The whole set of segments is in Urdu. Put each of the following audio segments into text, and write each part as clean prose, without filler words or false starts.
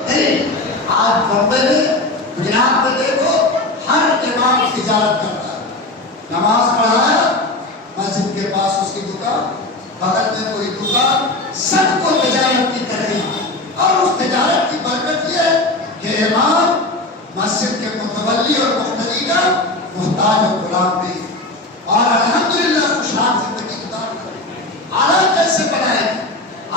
نہیں، آج بمبئی میں گجرات میں دیکھو ہر امام تجارت کرتا ہے، نماز پڑھایا مسجد کے پاس اس کی دکان، بغل میں کوئی دکان، سب کو تجارت کی ترغیب، اور اس تجارت کی برکت یہ ہے کہ امام مسجد کے متولی اور مقتدی کا محتاج اور غلام نہیں، اور الحمدللہ خوشحال زندگی گزار کرے۔ اعلیٰ کیسے بنائے گی؟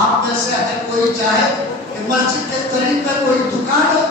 آپ میں سے اگر کوئی چاہے کہ مسجد کے قریب میں کوئی دکان ہے،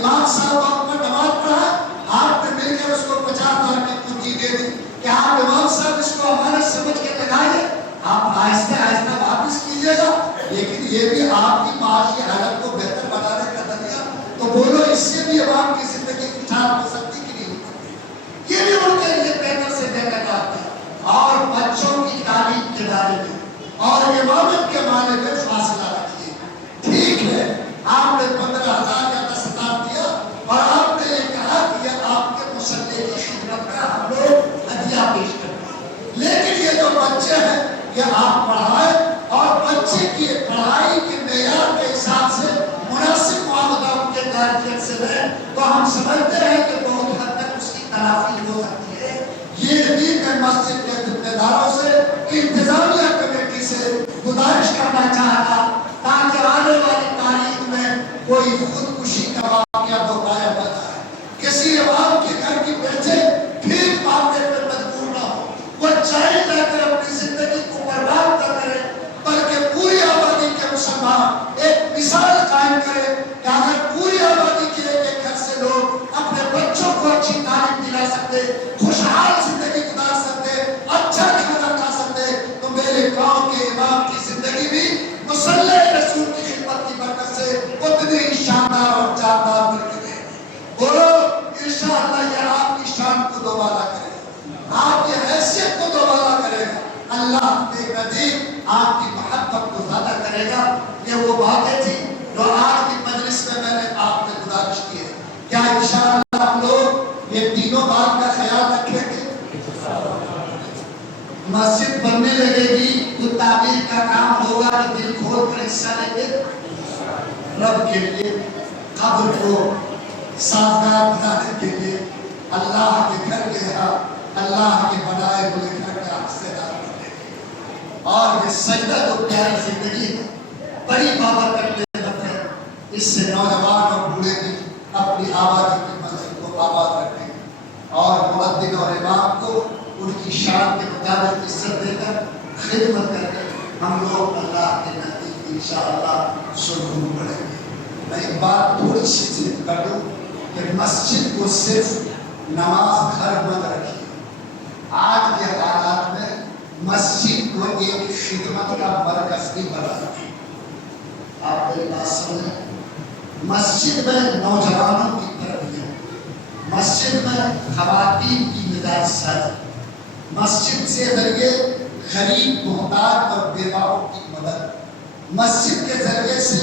امام صاحب آپ پر نماز پڑھا، آپ نے مل کر اس کو 50,000 کی پونجی دے دی کہ آپ امام صاحب اس کو امانت سمجھ کے لگائیے، آپ آہستہ آہستہ واپس کیجیے گا، لیکن یہ بھی آپ کی معاشی حالت کو بہتر بنانے کا ذریعہ، تو بولو اس سے بھی امام کی زندگی خوشحال ہو سکتی کہ نہیں ہو سکتی؟ یہ بھی ان کے لیے بہتر سے بہتر بات ہے۔ اور بچوں کی تعلیم کے بارے میں اور امامت کے بارے میں فاصلہ رکھیے۔ ٹھیک ہے آپ نے 15,000 یا 10,000 دیا اور آپ نے یہ کہا کہ یہ آپ کے مسلح کی خدمت کا ہم لوگ ہدیہ پیش کرتے ہیں، لیکن یہ جو بچے ہیں یہ آپ پڑھائیں اور بچے کی پڑھائی کے معیار کے حساب سے مناسب معاملہ ان کے تربیت سے رہے تو ہم سمجھتے ہیں کہ بہت حد تک اس کی تلافی ہو سکتی ہے۔ یہ بھی میں مسجد کے ذمہ داروں سے، انتظامیہ کمیٹی سے گزارش کرنا چاہتا تاکہ آنے والی تاریخ میں کوئی خودکشی کا واقعہ دوبارہ نہ جائے، کسی امام کے گھر کی بچے بھیک مانگنے پر مجبور نہ ہو، وہ چاہے نہ کر اپنی زندگی کو برباد نہ کرے، بلکہ پوری آبادی کے مسلمان ایک مثال قائم کرے کہ اگر پوری آبادی کے ایک گھر سے لوگ اپنے بچوں کو اچھی تعلیم دلا سکتے، خوشحال زندگی گزار سکتے، اچھا کھانا کھا سکتے، تو میرے گاؤں کے امام کی زندگی بھی مسلح رسول کی خدمت کی برکت سے اتنی ہی شاندار اور جاندار بن گئے۔ بولو انشاءاللہ یہ آپ کی شان کو دوبارہ کرے گا، آپ کی حیثیت کو دوبارہ کرے گا، اللہ اپنے قدیم آپ کی محبت کو زیادہ کرے گا۔ یہ وہ باتیں تھی جو آج کی مجلس میں نے آپ سے گزارش کی ہے، کیا انشاءاللہ ہم لوگ یہ تینوں بات کا خیال رکھیں گے؟ مسجد بننے لگے گی تو تعمیر کا کام ہوگا تو دل کھول کر حصہ لیں گے رب کے لیے، قبر کو سازگار بنانے کے لیے، اللہ کے گھر کے یہاں اللہ کے بنائے ہوئے گھر کا حصے دار بننے کے لیے۔ اور یہ سجدہ تو پیاری زندگی ہے، بڑی بابت کرتے ہیں، اس سے نوجوان اور بوڑھے بھی اپنی آبادی کی مسجد کو آباد رکھیں اور مؤذن اور امام کو ان کی شان کے مطابق عزت دے کر خدمت کر کے ہم لوگ اللہ کے نزدیک انشاءاللہ سرخرو بڑھیں گے۔ میں ایک بات تھوڑی سی ذکر کر دوں کہ مسجد کو صرف نماز گھر مت رکھیے، آج کے حالات میں مسجد کو ایک خدمت کا مرکز بھی بنا رکھیے۔ آپ میری بات سمجھیں، مسجد میں نوجوانوں کی تربیت، مسجد میں خواتین کی مزاج سازی، مسجد سے ذریعے غریب محتاج اور بیواؤں کی مدد، مسجد کے ذریعے سے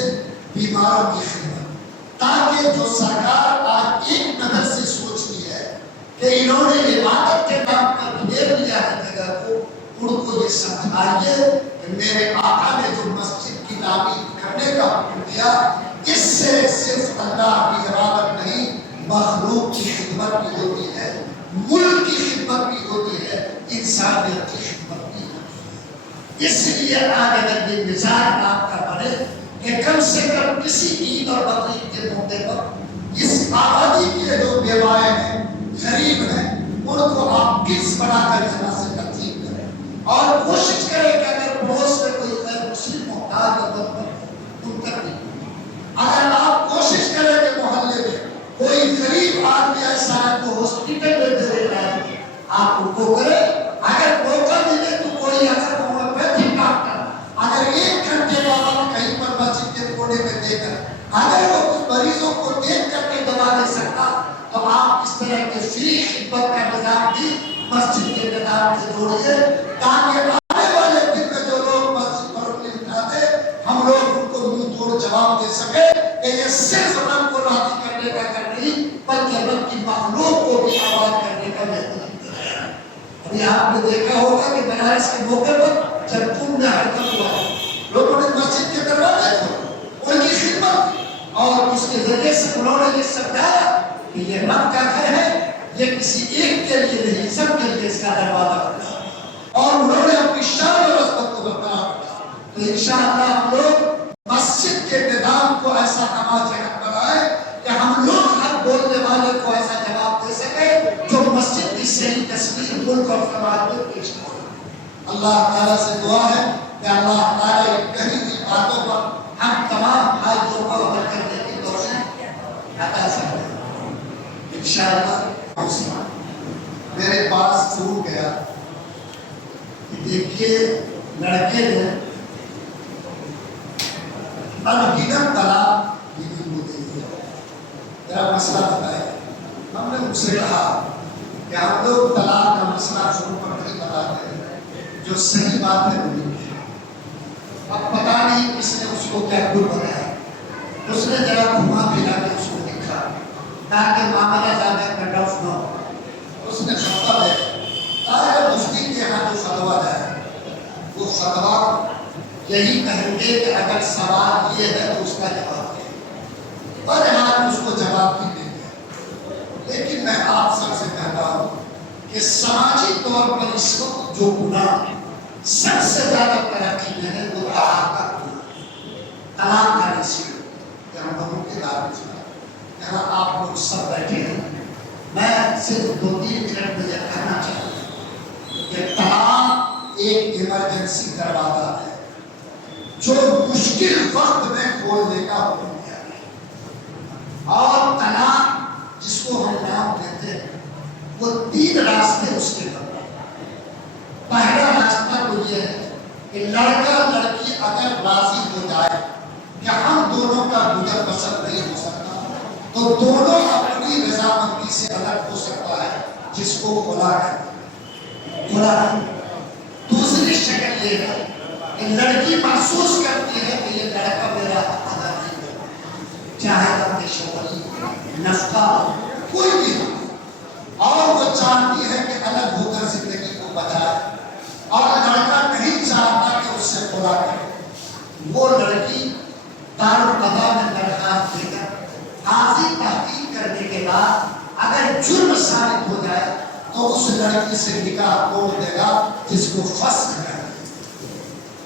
بیماروں کی خدمت، تاکہ جو سرکار آج ایک نظر سے سوچتی ہے کہ انہوں نے عبادت کے نام پر گھیر لیا ہے جگہ کو، ان کو یہ سمجھائیے کہ میرے آقا نے جو مسجد کی تعمیر کرنے کا حکم دیا، اس سے صرف اللہ کی عبادت نہیں مخلوق کی خدمت بھی ہوتی ہے، ملک کی خدمت بھی ہوتی ہے، انسانیت کی خدمت بھی ہوتی ہے۔ اس لیے آج اگر یہ مزاج آپ کا بنے کہ کم سے کم کسی عید اور بقرعید کے موقع پر اس آبادی کے جو بیوائیں ہیں، غریب ہیں، ان کو آپ کس بنا کر یہاں سے تقسیم کریں اور کوشش کریں کہ اگر پڑوس میں کوئی غیر مسلم محتاج یا ضرورت ان تک نہیں، اگر آپ کوشش کریں کہ محلے میں کوئی غریب آدمی ایسا ہے تو ہاسپٹل میں دے رہا ہے، آپ ان کو کریں، اگر موقع ملے تو کوئی اگر ہومیوپیتھی ڈاکٹر اگر 1 گھنٹے بعد کہیں پر مسجد کے کونے میں دے کر اگر وہ کچھ مریضوں کو دیکھ کر کے دوا دے سکتا تو آپ اس طرح کے فری خدمت کا نظام بھی مسجد کے نظام سے جوڑیے، تاکہ آنے والے دن میں جو لوگ مسجد پر انگلی اٹھاتے ہم لوگ ان کو منہ توڑ جواب دے سکے کہ یہ صرف رب کو راضی کرنے کا کر نہیں بلکہ رب کی مخلوق کو بھی آباد کرنے کا بہترین ہے۔ ابھی آپ نے دیکھا ہوگا کہ بنارس کے موقع پر جب کمبھ میں حرکت ہوا ہے، لوگوں نے مسجد کے دروازے کھولے، ان کی خدمت کی اور اس کے ذریعے سے انہوں نے یہ سمجھایا کہ یہ رب کا گھر ہے، یہ کسی ایک کے لیے نہیں، سب کے لیے اس کا دروازہ کھلا ہے، اور انہوں نے اپنی شان اور عظمت کو برقرار رکھا۔ تو انشاءاللہ ہم لوگ مسجد کے نظام کو ایسا جہت بنائے کہ ہم لوگ ہر بولنے والے کو ایسا جواب دے سکے جو مسجد کی صحیح تصویر ملک اور سماج میں پیش کرے۔ اللہ تعالیٰ سے دعا ہے کہ اللہ تعالیٰ یہ کہیں بھی باتوں پر ہم تمام بھائیوں کو عمل کرنے کی توفیق عطا فرمائے۔ انشاءاللہ میرے پاس شروع گیا کہ دیکھیے لڑکے نے انگنت طلاق بیوی کو دے دیا، میرا مسئلہ بتایا۔ ہم نے ان سے کہا کہ ہم لوگ طلاق کا مسئلہ شروع پر نہیں بتاتے، جو صحیح بات ہے وہ نہیں ہے۔ اب پتہ نہیں کس نے اس کو کیا گل بنایا، اس نے ذرا گھما پھرا کے اس کو لکھا تاکہ معاملہ زیادہ کٹ آف نہ ہو۔ اس نے فتویٰ دیا تاکہ مفتی کے ہاں جو فتویٰ جائے وہ فتویٰ یہی کہیں گے کہ اگر سوال یہ ہے تو اس کا جواب دیں، بہرحال اس کو جواب بھی دیں گے۔ لیکن میں آپ سب سے کہتا ہوں کہ سماجی طور پر اس وقت جو گناہ سب سے زیادہ ترقی میں ہے وہ طلاق کا گناہ، طلاق کا ریشیو۔ یہاں بہنوں کے دار میں یہاں آپ لوگ سب بیٹھے ہیں، میں صرف 2-3 منٹ میں یہ کہنا چاہتا ہوں کہ طلاق ایک ایمرجنسی دروازہ ہے جو مشکل وقت میں کھولنے کا حکم دیا ہے، اور طلاق جس کو ہم نام دیتے ہیں وہ 3 راستے اس کے بنتے ہیں۔ پہلا راستہ تو یہ ہے کہ لڑکا لڑکی اگر راضی ہو جائے کہ ہم دونوں کا گزر بسر نہیں ہو سکتا تو دونوں اپنی رضامندی سے الگ ہو سکتا ہے، جس کو خلا ہے۔ خلا دوسری شکل یہ ہے کہ لڑکی محسوس کرتی ہے کہ یہ لڑکا میرا حق ادا نہیں کرتا، چاہے اپنے شوہر نفقہ کوئی بھی ہو، اور وہ چاہتی ہے کہ الگ ہو کر زندگی کو بچائے، اور لڑکا نہیں چاہتا کہ اس سے خلا کرے۔ وہ لڑکی دارالقضاء میں درخواست دے کر قاضی تحقیق کرنے کے بعد اگر جرم ثابت ہو جائے تو اس لڑکی سے نکاح توڑ دے گا، جس کو فسخ کہتے ہیں۔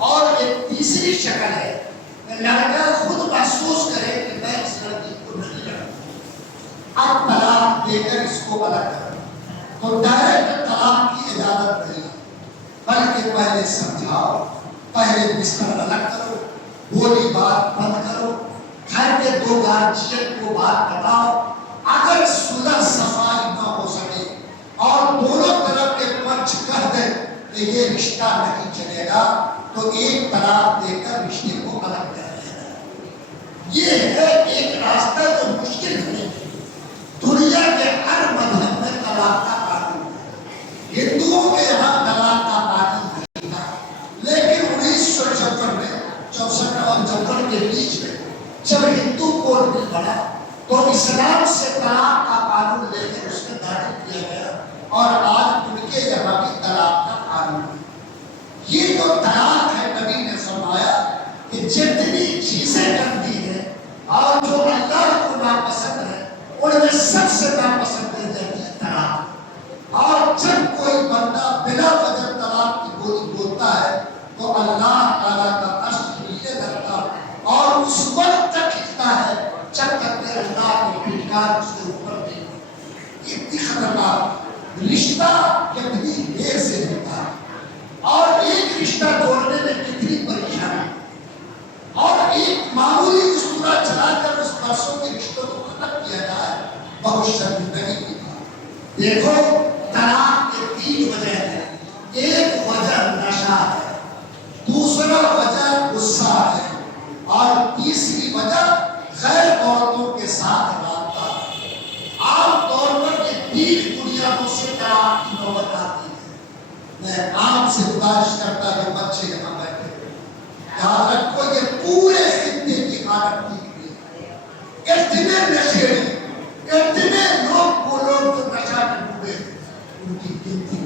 اور ایک تیسری شکل ہے کہ لڑکا خود محسوس کرے کہ میں اس لڑکی کو نہیں رکھوں، اب طلاق دے کر اس کو الگ کروں، تو ڈائریکٹ طلاق کی اجازت نہیں، بلکہ پہلے سمجھاؤ، پہلے بستر الگ کرو، بولی بات بند کرو، گھر کے 2 گارجین کو بات بتاؤ۔ اگر صلح صفائی نہ ہو سکے اور دونوں طرف کے پکش کہہ دیں کہ یہ رشتہ نہیں چلے گا تو ایک طلاق دے کر رشتے کو الگ کر دینا۔ یہ ہے ایک راستہ جو مشکل نہیں ہے۔ دنیا کے ہر مذہب میں طلاق کا قانون ہے، ہندوؤں کے یہاں طلاق کا قانون نہیں تھا، لیکن 1956 میں 64 اور 54 کے بیچ میں جب ہندو کوڈ بل بنا تو اسلام سے طلاق کا قانون لے کر اس میں داخل کیا گیا، اور آج ان کے یہاں بھی طلاق کا قانون ہے۔ یہ جو طلاق ہے، نبی نے فرمایا کہ جتنی چیزیں گندی ہیں اور جو اللہ کو ناپسند ہے ان میں سب سے ناپسندیدہ ہے طلاق۔ اور جب کوئی بندہ بلا وجہ طلاق کی بولی بولتا ہے تو اللہ تعالیٰ کا عرش ہلنے لگتا اور اس وقت تک ہلتا ہے جب تک کہ اللہ کی پھٹکار اس کے اوپر نہیں ہوتی۔ اتنی خطرناک رشتہ کتنی دیر سے ہوتا ہے، اور ایک رشتہ توڑنے میں کتنی پریشانی، اور ایک معمولی اسطورہ چلا کر اس برسوں کے رشتوں کو ختم کیا جائے، بہت شرمندگی کی بات۔ دیکھو طلاق کے 3 وجہ ہیں۔ ایک وجہ نشہ ہے، دوسرا وجہ غصہ ہے، اور تیسری وجہ غیر عورتوں کے ساتھ رابطہ ہے۔ عام طور پر یہ 3 بنیادوں سے طلاق کی نوبت آتی ہے۔ میں آپ سے گزارش کرتا ہوں بچے یہاں بیٹھے یاد رکھو، یہ پورے خطے کی حالت ٹھیک نہیں ہے۔ اتنے نشیڑی، اتنے لوگ وہ لوگ جو نشہ میں ڈوبے ان کی گنتی